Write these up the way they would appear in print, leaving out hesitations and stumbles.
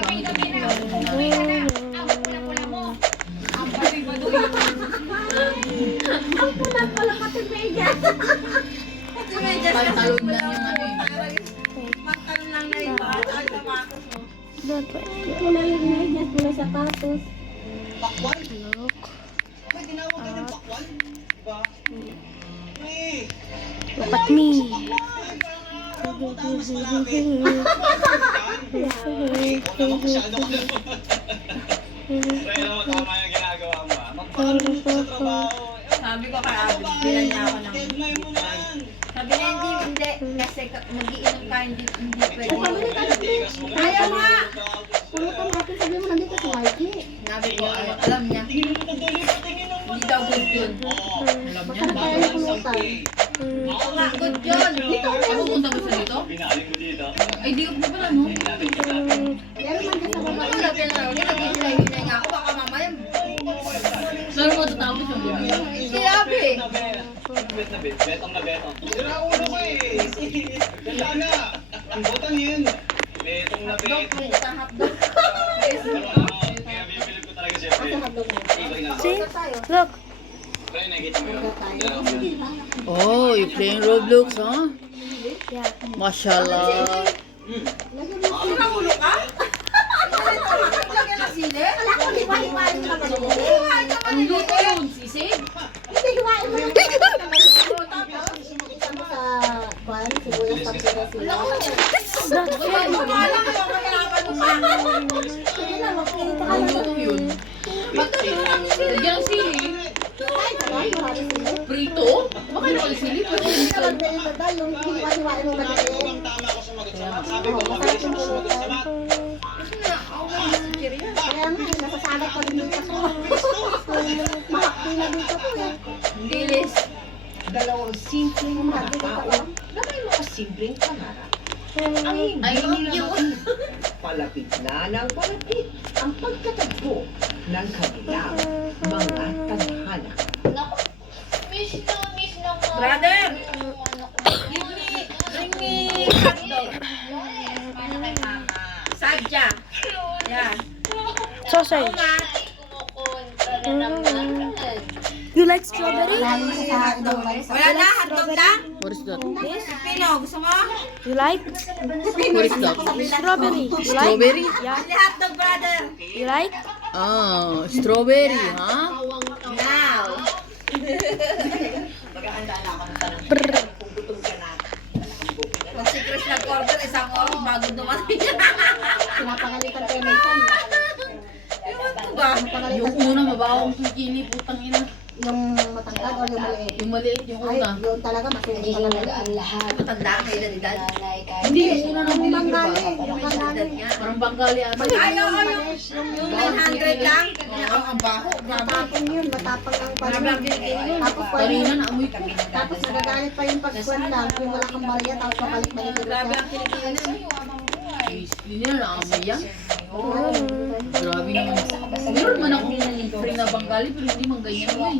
Gabi-gabi na. Gabi ka na. Ang pula-pula mo. Ang baduy-baduy. Ang pula-pula pati medyas. Pati medyas kasi Pantalon pula lang yung ano eh. Pantalon lang na iba. Ay, sapatos mo. Dapat. Pula yung medyas, pula sapatos. Pakwan? Look. May tinawag ka ng pakwan? Diba? Eh, Look at me. mas malapit. Ikaw naman masyado ka naman. Pero naman tama yung ginagawa mo ah. Magpakaroon ka sa trabaho. Sabi ko kay Abby, bilan niya ako ng Deadline mo na yan. Sabi niya, hindi. Kasi mag-iinom ka, hindi pwede. Tinitigas mo nga. Ayaw nga! Pulutan natin, sabi mo nandito si Mikey. Sabi ko, alam niya. Tingin mo tuloy patingin ng Hindi daw good yun. Oo. Alam niya. Masarap kaya yung pulutan. Oo nga, good yun. Ako punta ba sa dito? Binaling mo dito. Ay, di ko pa pala, no? Meron man dyan sa baba. Ano na pinarami, nag-hinay nga ako, baka mamaya. Saan mo tatapos yung gabi? Si Abby. Bet na bet. Betong na betong. Sira ulo ko eh. Ganda na. Ang butang yun. Betong na Hotdog, bet. may isang hotdog. Kaya bibilib ko talaga siya. Asa hotdog mo? Ikoy na. See? Look. Kaya nakikita mo yun. Oh, you playing Roblox, huh? Yeah. Mashallah. Sira ulo ka? Lagyan ng sili? Wala ko, hiwa-hiwain mo naman yun. Ang luto yun, sisig? Hindi, hiwain mo lang. Isa mo sa kwan, sibuyas, pampira, sila. That's not fair. Wala ka lang kahirapan mo pa. Sige na, magpinita ka Ang lang. luto yun. Lagyan ng sili. Kahit naman, marami sila. Prito? Bakit naman sili? Hindi ka lang ganito dahil yung hiwa-hiwain mo malaki. Ang tama ko sumagot sa lahat. Sabi ko, mabilis ako sumagot sa lahat. Kaya nga, nasasalat ko rin dito ko. Mahakti na dito ko eh. Bilis. Dalawang simpleng mga tao na may mga simpleng pangarap. Ang I love you. palapit na ng palapit ang pagkatagpo ng kanilang mga tadhana. Brother! Bring me hotdog. Sadya. Yeah. Sausage. You like strawberry? Lalo sa hotdog. Wala na, hotdog na? What is that? Pino, gusto mo? You like? What is that? Strawberry. You like? Strawberry? Yeah. Hindi hotdog, brother. You like? Ah, strawberry, huh? Now. Pag si Chris nag-order, isang oras bago dumating. Pinapangalitan ko yung Nathan. Ewan ko ba? Yung una, mabawang kikili, putang ina. Yung matangkad o yung maliit? Yung maliit, yung Ay, una. yun talaga, masulit talaga. Matanda ka edad. Hindi, yung una nang Yung bili, di ba? Bengali, yung Bengali. Parang Bengali ata. Ayaw, yung 900 lang. Ang baho, grabe. Matapang yun, matapang ang Grabe ang pansin. binigay yun. Tapos pwede, Kanina, naamoy ko. tapos nagagalit pa yung pagkwan lang, yung wala kang barya, tapos mabalik-balik yung Grabe isa. ang kinikili nun. Hindi nila naamoy yan. Grabe naman. Meron man ako free na Bengali, pero hindi man ganyan.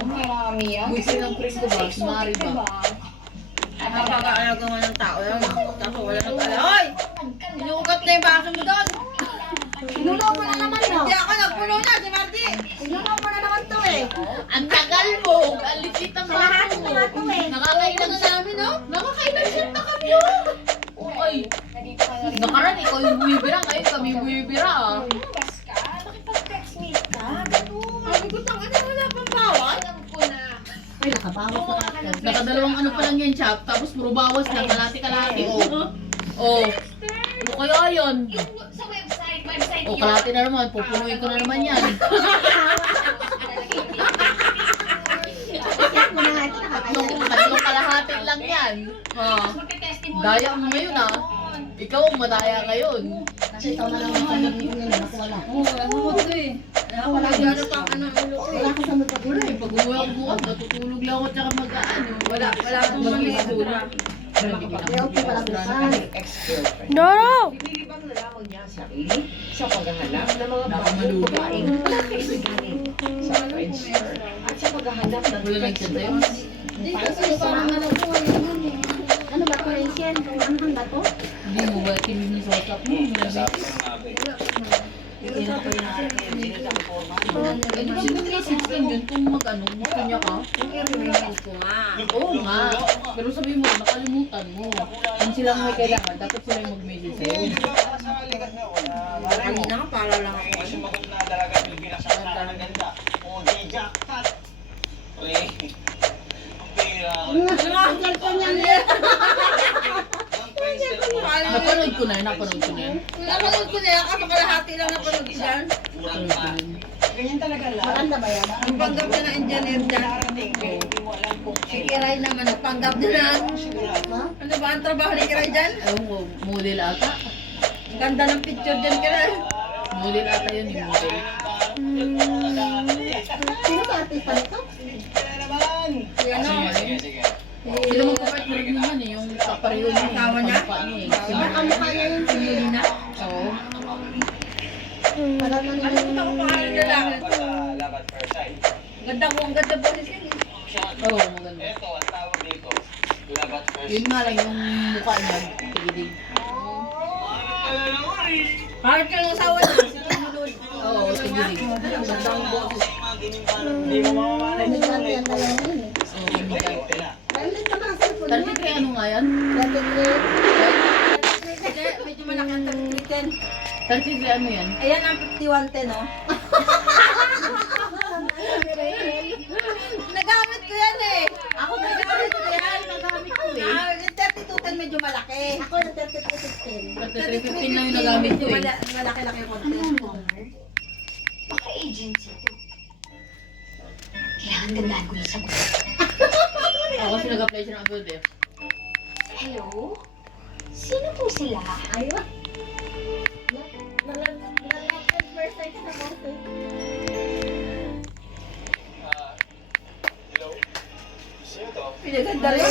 May free ng free ko ba? Sumari ba? Napaka-alaga nga ng tao yan. Tapos wala nang pala. Hoy! Inuugat na yung baso mo doon. Pinuno mo na naman, no? Hindi ako nagpuno na, si Marty. Pinuno mo na naman to eh. Ang tagal mo! Ang litit ang baso mo! Nakakailan sa amin, no? Nakakailan siya na kami, oh! Ay! Nakaraan, ikaw yung buwibira, ngayon kami yung buwibira. Sabi ko, tang ano, wala pang bawas. Ay, nakabawas na ka. Nakadalawang ano pa lang yan, chap. Tapos puro bawas lang, kalati-kalati. Oh. Oh. Ano kaya yun? Sa website Oh, kalati na naman. Pupunuin ko na naman yan. Check mo na nga ito, nakakaya. Tatlong kalahati lang yan. Ha. Daya mo ngayon, ha? Ikaw ang madaya ngayon. Kasi ikaw na lang ang sanod ni Ulan, ako wala. Oo, ano ko eh. Ako lang gano'n pang ano, ulo ko Wala eh. ko sanod pag Wala eh, pag umuwi ako bukas, matutulog lang ako tsaka mag-ano. Wala akong malisura. Kaya okay pala bukas. Ex-girlfriend. No! Binilibang na lamang niya ang sarili sa paghahanap ng mga bagong babaeng kaibiganin sa Friendster at sa paghahanap ng Wala lang dyan tayo. Hindi kasi parang ano ko eh. Ano ba ito, Rachel? Kung ano ba to? Hindi mo ba tinignan sa WhatsApp mo? Sabi ko ng abi. Hindi na kayo nakakaya. Eh, di ba 316 yun kung mag-ano, gusto niya ka? ko nga. Oo nga. Pero sabi mo, nakalimutan mo. Kung silang may kailangan, dapat sila yung mag-message sa'yo. Hindi ba sa ligat na wala? Malay mo. Kanina nga, para lang ako. Yung sumagot na dalaga Pilipinas sa ng ganda. O di jackpot. Pre. Ang pera. Ang cellphone niya niya. Ang pera. Napanood ko na yun, napanood ko na yun. Napanood ko na yan, kaso kalahati lang napanood ko dyan. Kurang Napanood ko pa. na yun. Ganyan talaga lang. Maganda ba yan? Ang panggap na ng engineer dyan. Nakarating ka, hindi mo alam kung Si Kiray naman, nagpanggap na na. sigurado. Ano ba ang trabaho ni Kiray dyan? Ewan ko, model ata. Ang ganda ng picture dyan, Kiray. Model ata yun, yung model. Sino ba artista nito? Kaya naman. Si ano? Sige, sige. Sila magpapartner naman eh, yung kapareho niya, yung Asawa niya? kamukha niya eh. Kamukha niya yung sinulina. Oo. Parang Ano naman ba ang pangalan ng lalaki? Basta love at first sight. Ganda ko, ang ganda boses yan eh. Oo, maganda. Ito, ang tawag dito. Love at first Yun nga lang yung mukha niya, tigidig. Bakit ka ng asawa niya? Si Tumulod. Oo, tigidig. Ganda ang boses. Hindi mo mamamalay. Migrant yan talaga yun eh. Oo, umigay. Dahil ito na ang cellphone niya. 33 ano nga yan? 33. Hindi, medyo malaki ang 3310. 33 ano yan? Ayan ang 5110, oh. Nagamit ko yan eh. Ako nagamit ko yan. Nagamit ko eh. Ah, yung 3210 medyo malaki. Ako yung 3315. 3315 lang yung nagamit ko eh. Malaki-laki konti. Baka agency to. Kailangan tandaan ko yung sagot. Ako kasi nag-apply siya ng abroad eh. Hello? Sino po sila? Ayun. Nalapit first sight sa mountain. Hello? Sino to? Pinaganda rin.